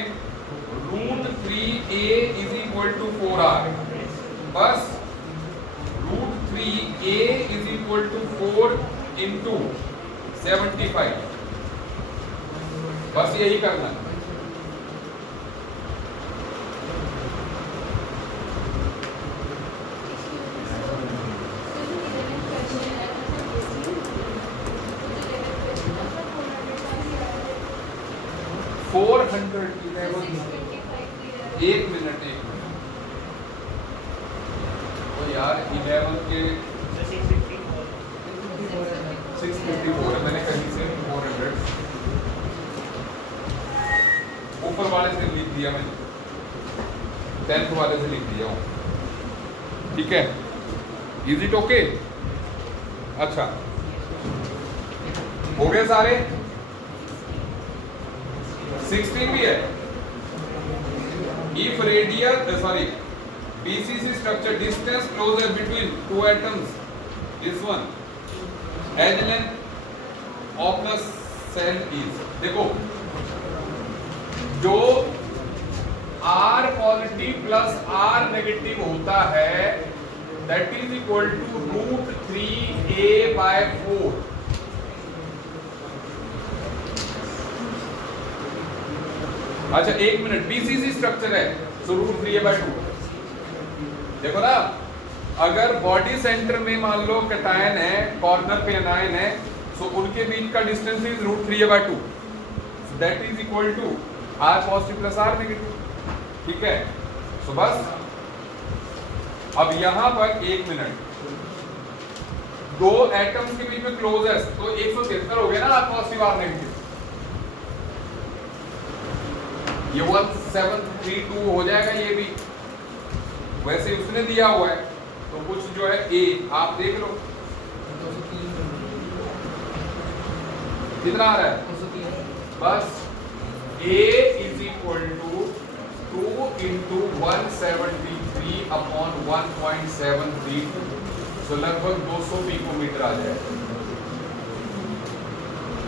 √3a is equal to 4r, बस √3a is equal to 4 into 75, बस यही करना है। एक मिनट तो यार 11 के 654 है, मैंने कहीं से 400 ऊपर वाले से लिख दिया, मैंने 10th वाले से लिख दिया हूँ, ठीक है। Is it okay? अच्छा हो गए सारे। 16 भी है, If BCC structure distance closer between two atoms, this one, edge length of the cell is, देखो जो R positive plus R negative होता है that is equal to √3a/4. अच्छा एक मिनट, बीसीसी स्ट्रक्चर है तो √3a/2. देखो ना, अगर बॉडी सेंटर में मान लो कैटायन है, कॉर्नर पे एनायन है, सो उनके बीच का distance is √3a/2. That is equal to R positive plus R negative. ठीक है, सो बस अब यहां पर एक मिनट, दो एटम्स के बीच में क्लोजेस्ट तो 173 हो गया ना R पॉजिटिव R नेगेटिव. ये 1732 हो जाएगा. ये भी वैसे उसने दिया हुआ है तो कुछ जो है A आप देख लो कितना आ रहा है. बस A is equal to 2 into 173 upon 1.732, तो लगभग 200 पिकोमीटर आ जाएगा.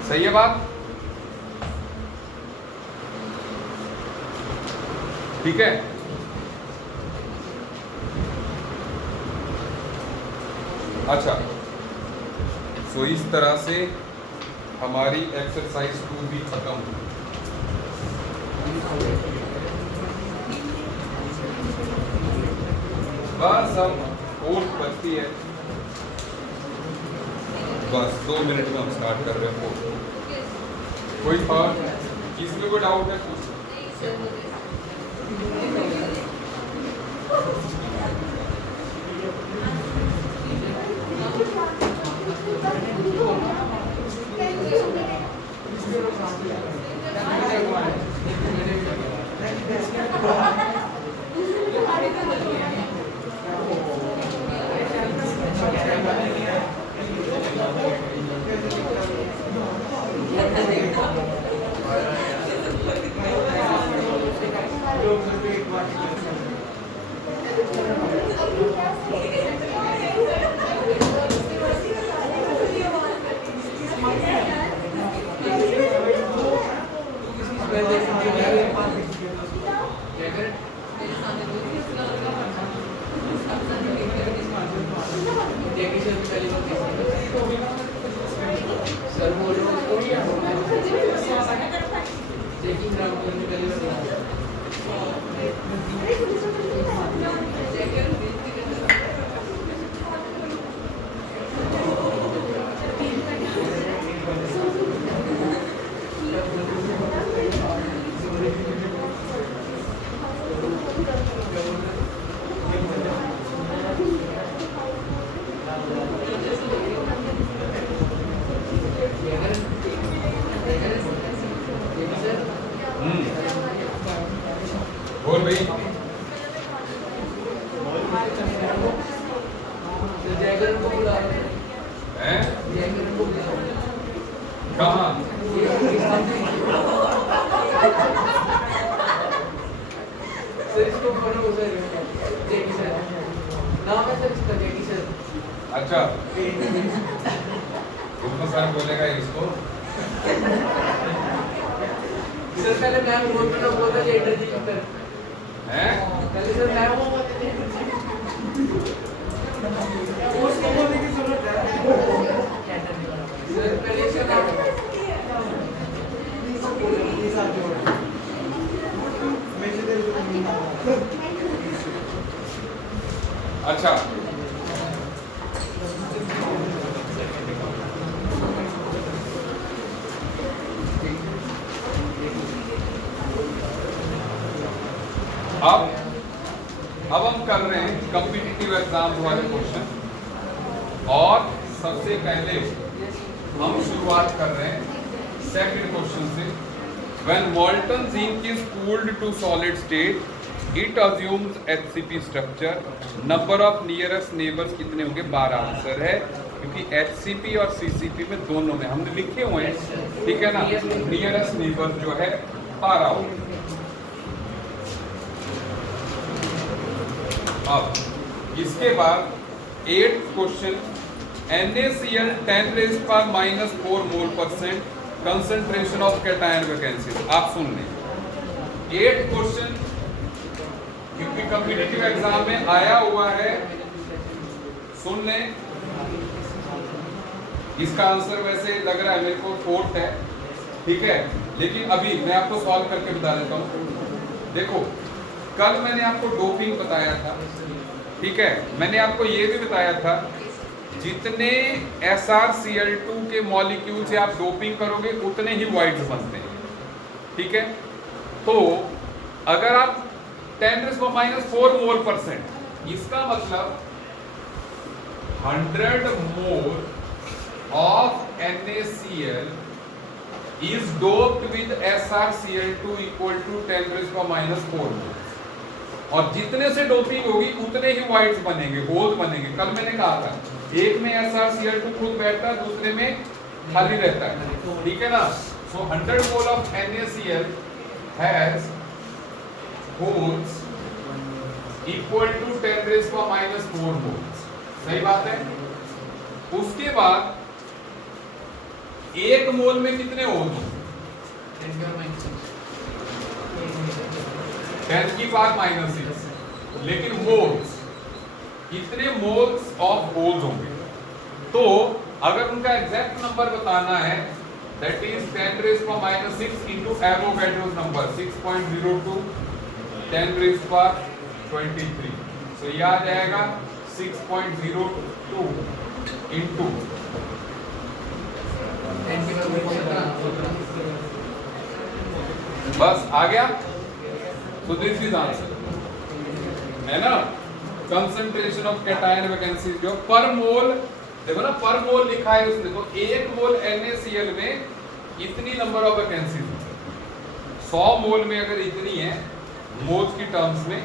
सही है बात? ठीक है. अच्छा, सो इस तरह से हमारी एक्सरसाइज 2 भी खत्म हुई. बस अब 4 बचती है. बस 2 मिनट में हम स्टार्ट कर रहे हैं 4. कोई थॉट, किसी को डाउट है? बोल भाई. हैं? कहाँ? अच्छा, उनको सर बोलेगा इसको. सर पहले मैम बोलता है इंटरव्यू कर हैं? पहले सर मैम कोर्स को बोलने की जरूरत है. सर पहले से नाम अच्छा, अब हम कर रहे हैं कॉम्पिटिटिव एग्जाम्स वाले क्वेश्चन. और सबसे पहले हम शुरुआत कर रहे हैं सेकंड क्वेश्चन से. When molten zinc is cooled to solid state, it assumes HCP structure. Number of nearest neighbours कितने होंगे? 12 आंसर है, क्योंकि HCP और CCP में दोनों में हमने लिखे हुए हैं. ठीक है ना? नियरेस्ट नेबर्स जो है 12 होंगे. अब इसके बाद 8th question, NaCl 10⁻⁻4 mole% concentration of cation vacancies. आप सुन लें 8th क्वेश्चन, क्योंकि कॉम्पिटिटिव एग्जाम में आया हुआ है, सुन लें। इसका आंसर वैसे लग रहा है मेरे को 4th है, ठीक है, लेकिन अभी मैं आपको सॉल्व करके बता देता हूं। देखो कल मैंने आपको डोपिंग बताया था, ठीक है, मैंने आपको ये भी बताया था जितने SrCl2 के मॉलिक्यूल से आप डोपिंग करोगे उतने ही वाइड्स बनते हैं, ठीक है। तो अगर आप 10⁻⁴ मोल%, इसका मतलब 100 मोल of NaCl is doped with SrCl2 equal to 10⁻⁴ मोल, और जितने से डोपिंग होगी उतने ही वाइड्स बनेंगे, होल बनेंगे। कल मैंने कहा था एक में SrCl2 खुद बैठता है, दूसरे में खाली रहता है, ठीक है ना। So 100 mole of NaCl has holes equal to 10⁻⁴ moles, सही बात है। उसके बाद एक मोल में कितने होल हो? 10⁻⁻⁶, लेकिन मोल्स, कितने मोल्स ऑफ होल्स होंगे? तो अगर उनका एग्जैक्ट नंबर बताना है, that is 10⁻⁶ into Avogadro's number 6.02 10⁻23, सो ये आ जाएगा 6.02 इनटू बस आ गया। तो दिस इज आंसर, है ना। कंसंट्रेशन ऑफ कैटायन वैकेंसीज जो पर मोल, देखो ना पर मोल लिखा है उसने, तो 1 मोल NaCl में इतनी नंबर ऑफ वैकेंसीज, 100 मोल में अगर इतनी है मोल्स की टर्म्स में,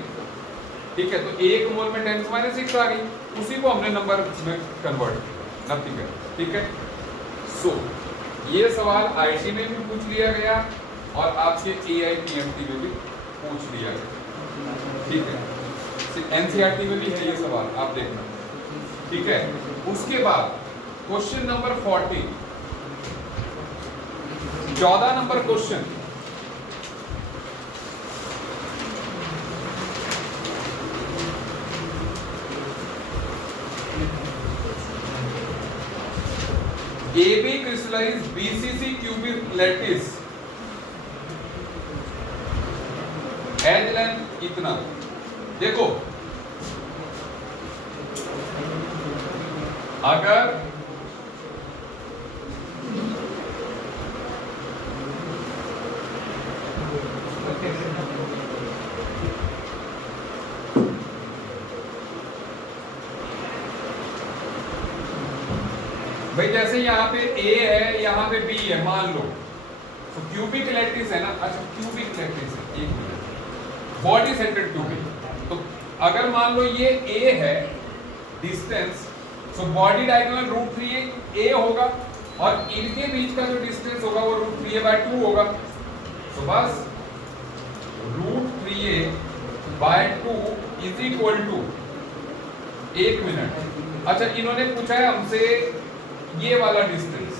ठीक है, तो 1 मोल में 10⁻⁶ आ गई, उसी को हमने नंबर में कन्वर्ट किया, नथिंग है, ठीक है। सो ये सवाल आईटी में भी पूछ लिया गया और आपके AIPMT में भी पूछ लिया गया, ठीक है। NCERT में भी है ये सवाल, आप देखना, ठीक है। उसके बाद question number 14, 14 number question, AB crystallized BCC cubic lattice edge length इतना। देखो अगर भाई जैसे यहाँ पे A है, यहाँ पे B है, मान लो, तो क्यूबिक लैटिस है ना, अच्छा क्यूबिक लैटिस है, एक मिनट, बॉडी सेंटर्ड क्यूबिक। तो अगर मान लो ये A है डिस्टेंस, तो बॉडी डायगोनल √3a होगा और इनके बीच का जो डिस्टेंस होगा वो √3a/2 होगा। तो बस √3a/2 इज इक्वल टू, एक मिनट, अच्छा इन्होंने पूछा है हमसे ये वाला डिस्टेंस,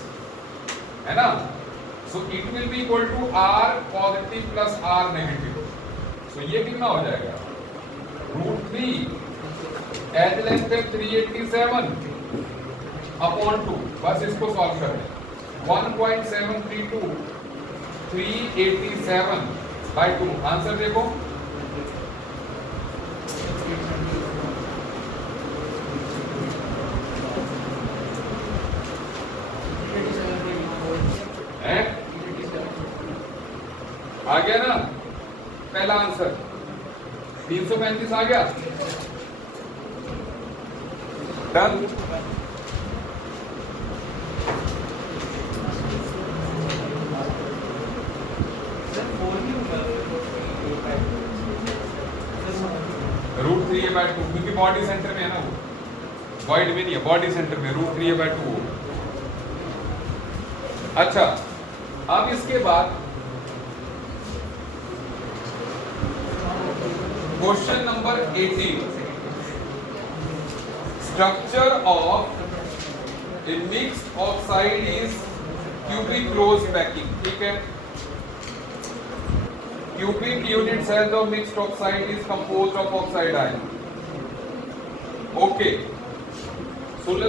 है ना, so it will be equal to r positive plus r negative. So ये कितना हो जाएगा, √3 एज लेंथ है 387/2, बस इसको सॉल्व कर लें, 1.732 387/2, आंसर देखो, आ गया ना पहला आंसर, 335 आ गया, डन। √3a/2 क्योंकि बॉडी सेंटर में है ना, वो वॉइड में नहीं है, बॉडी सेंटर में √3a/2। अच्छा अब इसके बाद question number 18, structure of a mixed oxide is cubic close packing, ठीक है। Cubic unit cells of mixed oxide is composed of oxide ion. Okay, सुन ले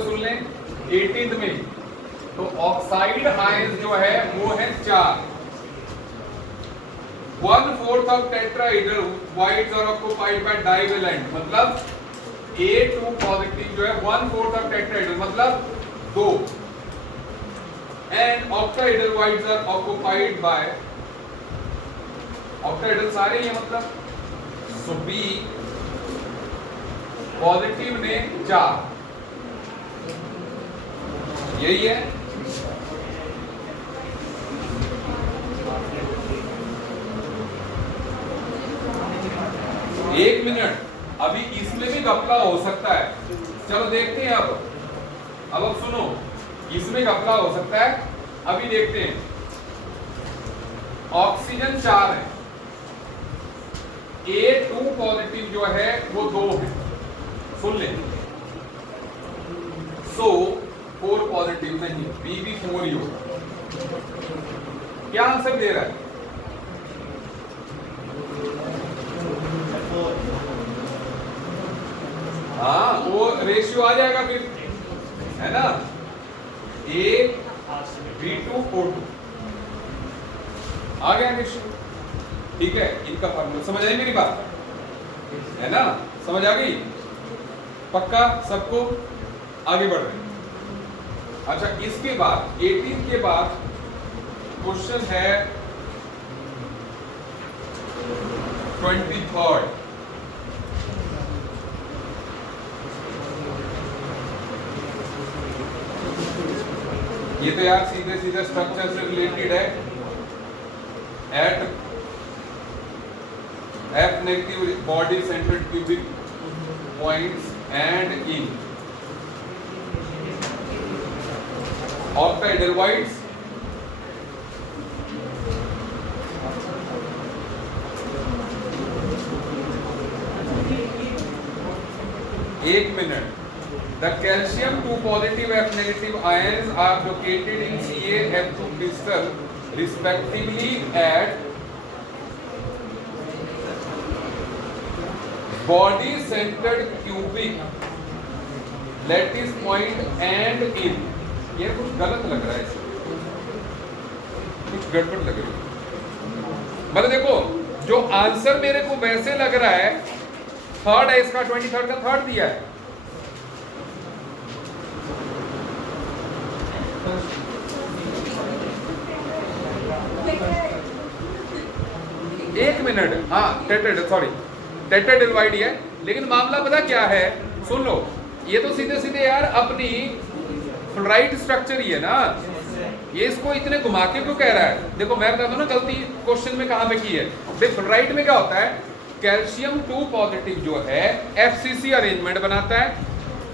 18th में तो ऑक्साइड आयन जो है वो है 4। 1/4 of tetrahedral voids are occupied by divalent, मतलब A2 पॉजिटिव जो है 1/4 ऑफ टेट्राहेड्रल मतलब 2, and octahedral voids are occupied by, octahedral सारे ही है मतलब, सो B पॉजिटिव ने 4, यही है। एक मिनट, अभी इसमें भी घपला हो सकता है, चलो देखते हैं। अब सुनो, इसमें घपला हो सकता है, अभी देखते हैं। ऑक्सीजन 4 है, A2 पॉजिटिव जो है वो 2 है, सुन ले। सो 4 पॉजिटिव नहीं, B भी 4 ही होगा। क्या आंसर दे रहा है? हाँ, वो रेशियो आ जाएगा फिर, है ना, A B2O2 आ गया रेशियो, ठीक है। इनका फॉर्मूला समझ आई मेरी बात, है ना, समझ आ गई? पक्का सबको? आगे बढ़ रहे हैं। अच्छा, इसके बाद 18 के बाद क्वेश्चन है 23rd। ये तो यार सीधे सीधे स्ट्रक्चर से रिलेटेड है। At F negative body centred cubic points and in octahedral voids एक minute. The calcium 2 positive F negative ions are located in CaF2 crystal respectively at body centered cubic lattice point and in। ये कुछ गलत लग रहा है, कुछ गड़बड़ लग रही है। मतलब देखो, जो आंसर मेरे को वैसे लग रहा है, थर्ड है इसका, 23rd का थर्ड दिया है। एक मिनट, हाँ टेट्राहेड्रल है, लेकिन मामला पता क्या है, सुन लो। ये तो सीधे सीधे यार अपनी फ्लोराइड स्ट्रक्चर ही है ना, ये इसको इतने घुमा के क्यों कह रहा है? देखो मैं बता दूं ना गलती क्वेश्चन में कहां पे की है। देख फ्लोराइड में क्या होता है, कैल्शियम 2 पॉजिटिव जो है FCC अरेंजमेंट बनाता है,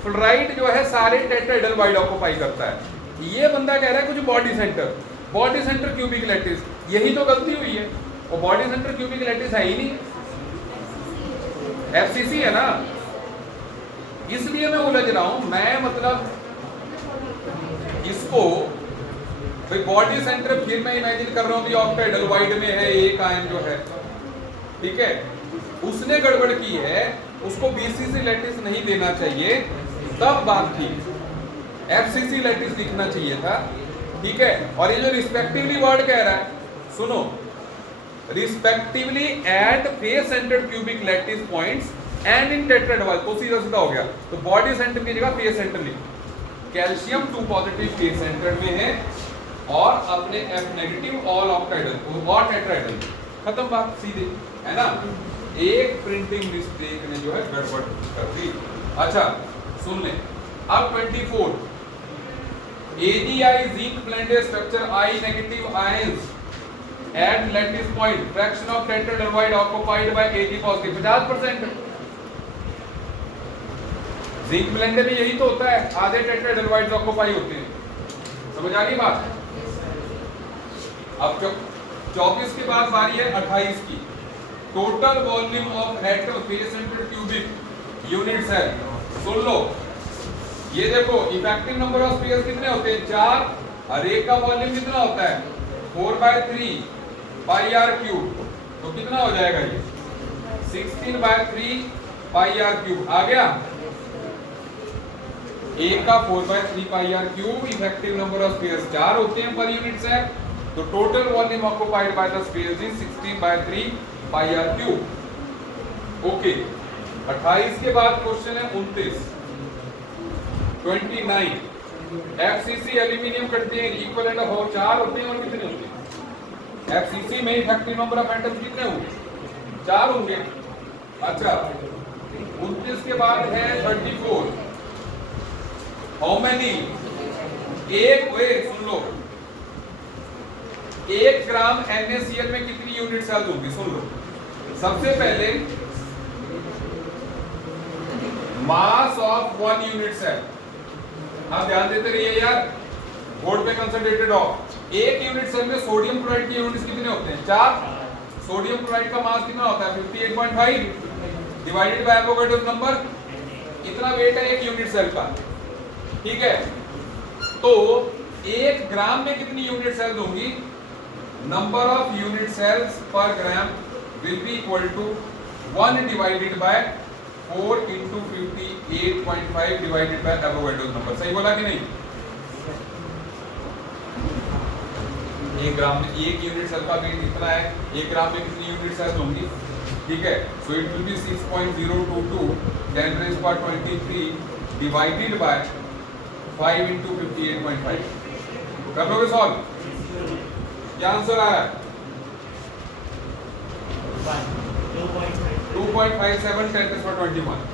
फ्लोराइड जो है सारे टेट्राहेड्रल वाइड ऑक्युपाई करता है। ये बंदा कह रहा है कुछ बॉडी सेंटर क्यूबिक लैटिस, यही तो गलती हुई है। और बॉडी सेंटर क्यूबिक लैटिस है ही नहीं, FCC है ना, इसलिए मैं उलझ रहा हूं। मैं मतलब इसको भाई बॉडी सेंटर फिर मैं इमेजिन कर रहा हूं कि ऑक्टाहेड्रल वाइड में है एक आयन जो है, ठीक है, उसने गड़बड़ की है, उसको BCC लैटिस नहीं देना चाहिए, तब बात ठीक, FCC लैटिस लिखना चाहिए था, ठीक है। और ये जो रिस्पेक्टिवली वर्ड कह रहा है, सुनो, respectively at face centred cubic lattice points and in tetrahedral, तो सीधा सीधा हो गया। तो बॉडी सेंटर की जगह फेस सेंटर लिखो। कैल्शियम 2 पॉजिटिव फेस सेंटर में है और अपने F नेगेटिव ऑल ऑक्टाहेड्रल और टेट्राहेड्रल, खत्म बात सीधे, है ना। एक प्रिंटिंग मिस्टेक ने जो है गड़बड़ कर दी। अच्छा सुन ले, अब 24 AgI zinc blended structure I negative ions at lattice point, fraction of tetrahedral void occupied by Ag positive 50%। Zinc blended में यही तो होता है, आधे टेट्राहेड्रल वाइड्स ऑक्युपाई होते हैं। समझ आ गई बात? अब 24 के बाद बारी है 28 की। Total volume of atom face centred cubic unit cell, सुन लो, ये देखो इफेक्टिव नंबर ऑफ स्फीयर्स कितने होते हैं 4, और एक का वॉल्यूम कितना होता है 4/3 पाई आर क्यूब, तो कितना हो जाएगा ये 16/3 पाई आर क्यूब आ गया। एक का 4/3 pi R cube, effective number of spheres 4 होते हैं पर यूनिट से, तो total volume occupied by the spheres is 16/3 pi R cube. Okay, 28 के बाद क्वेश्चन है 29 29 FCC aluminium contain equivalent of 4 होते हैं और कितने होते हैं एफसीसी में इफेक्टिव नंबर ऑफ एटम्स कितने होंगे 4 होंगे। अच्छा 29 के बाद है 34 हाउ मेनी एक वे सुन लो 1 ग्राम NaCl में कितनी यूनिट सेल्स होंगी सुन लो। सबसे पहले मास ऑफ 1 यूनिट सेल, आप ध्यान देते रहिए यार, बोर्ड पे कंसंट्रेटेड हो। एक यूनिट सेल में सोडियम क्लोराइड की यूनिट्स कितने होते हैं 4। सोडियम क्लोराइड का मास कितना होता है 58.5 डिवाइडेड बाय एवोगाड्रो नंबर, इतना वेट है एक यूनिट सेल का, ठीक है। तो 1 ग्राम में कितनी यूनिट सेल्स होंगी, number of unit cells per gram will be equal to 1 divided by 4 into 58.5 divided by Avogadro number. सही बोला कि नहीं। 1 ग्राम में 1 यूनिट सेल का वेट इतना है, 1 ग्राम में कितनी यूनिट सेल्स होंगी, ठीक है। सो it will B 6.022 10⁻23 divided by 5 into 58.5। कर लोगे सॉल्व, क्या आंसर आ रहा है 2.57 10⁻21।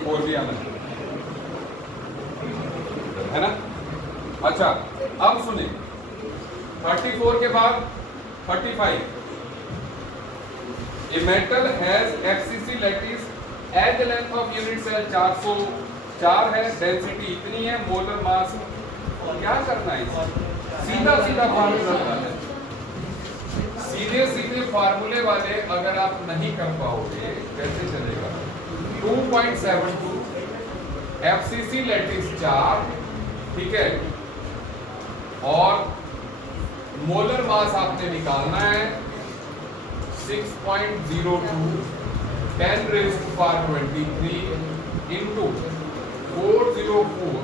फोर भी आना है ना। अच्छा अब सुने 34 के बाद 35 a metal has FCC lattice edge length of unit cell 404 है, डेंसिटी इतनी है, मोलर मास क्या करना है, सीधा सीधा फार्मूला है। सीधे सीधे फार्मूले वाले अगर आप नहीं कर पाओगे कैसे चलेगा। 2.72 एफसीसी लैटिस 4, ठीक है, और मोलर मास आपने निकालना है 6.02 10⁻23 into 404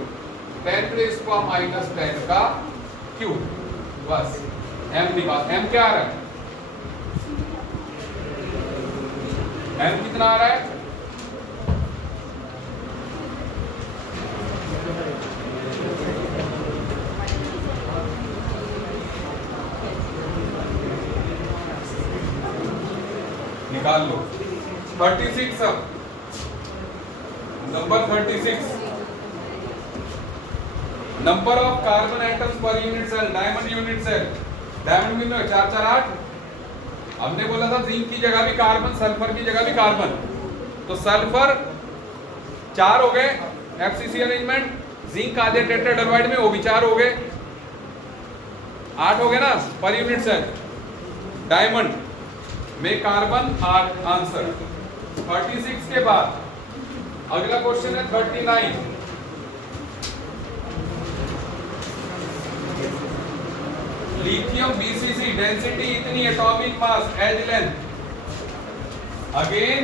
10⁻⁻10 का क्यूब, बस m निकाल। m क्या आ रहा है, m कितना आ रहा है, निकाल लो 36। अब number 36 number of carbon atoms per unit cell, diamond unit cell, diamond में 4 4 8। हमने बोला था जिंक की जगह भी कार्बन, सल्फर की जगह भी कार्बन, तो सल्फर 4 हो गए एफसीसी अरेंजमेंट, जिंक आधे टेट्राहेड्राइड में वो भी 4 हो गए, 8 हो गए ना पर यूनिट सेल। डायमंड में कार्बन 8 आंसर। 36 के बाद अगला क्वेश्चन है 39 लिथियम बीसीसी डेंसिटी इतनी, atomic mass edge length, again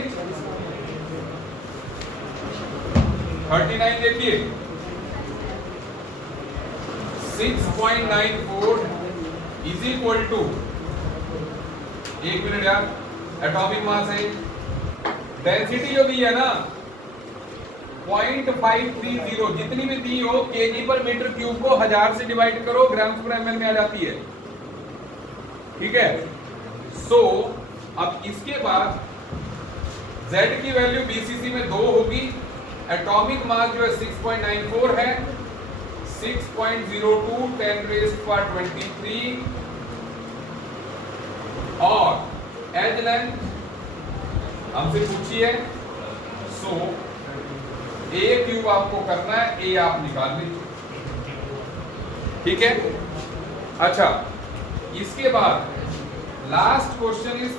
39 देखिए 6.94 इज इक्वल टू, एक मिनट यार, एटॉमिक मास है, डेंसिटी जो दी है ना 0.530, जितनी भी दी हो केजी पर मीटर क्यूब को 1000 से डिवाइड करो, ग्राम्स पर एमएल में आ जाती है, ठीक है। सो अब इसके बाद Z की वैल्यू BCC में 2 होगी, एटॉमिक मास जो है 6.94 है, 6.02 10⁻23 और एज लेंथ हमसे पूछी है, सो ए क्यूब आपको करना है, ए आप निकाल लीजिए, ठीक है। अच्छा, इसके बाद लास्ट क्वेश्चन इज